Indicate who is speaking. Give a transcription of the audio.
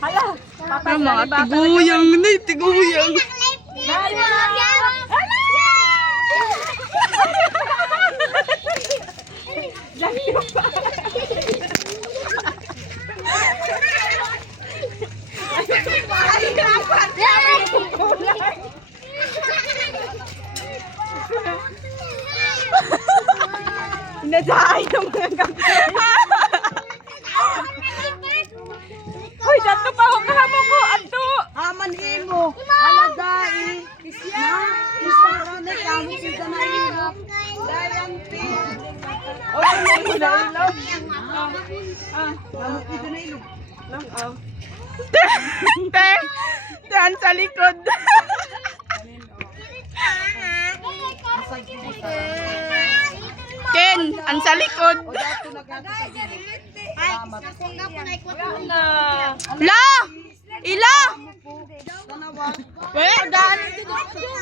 Speaker 1: Hala,
Speaker 2: Tama, tiguyang na, tiguyang.
Speaker 1: Inadaay ng mga gabi. Dato pa ako kahamo ko. Ato.
Speaker 3: Aman imo. Alagai. Na. Isara na kamo kita na imo. Dayanti.
Speaker 1: Oh, may mo na ilog.
Speaker 3: Kamo kita na ilo.
Speaker 1: Lang, oh.
Speaker 2: Te, te, sa likod. Ken, ang sa likod.
Speaker 3: O dato nagkakita.
Speaker 1: Na.
Speaker 2: La! Ila!
Speaker 3: Tanawa.
Speaker 2: Pwede.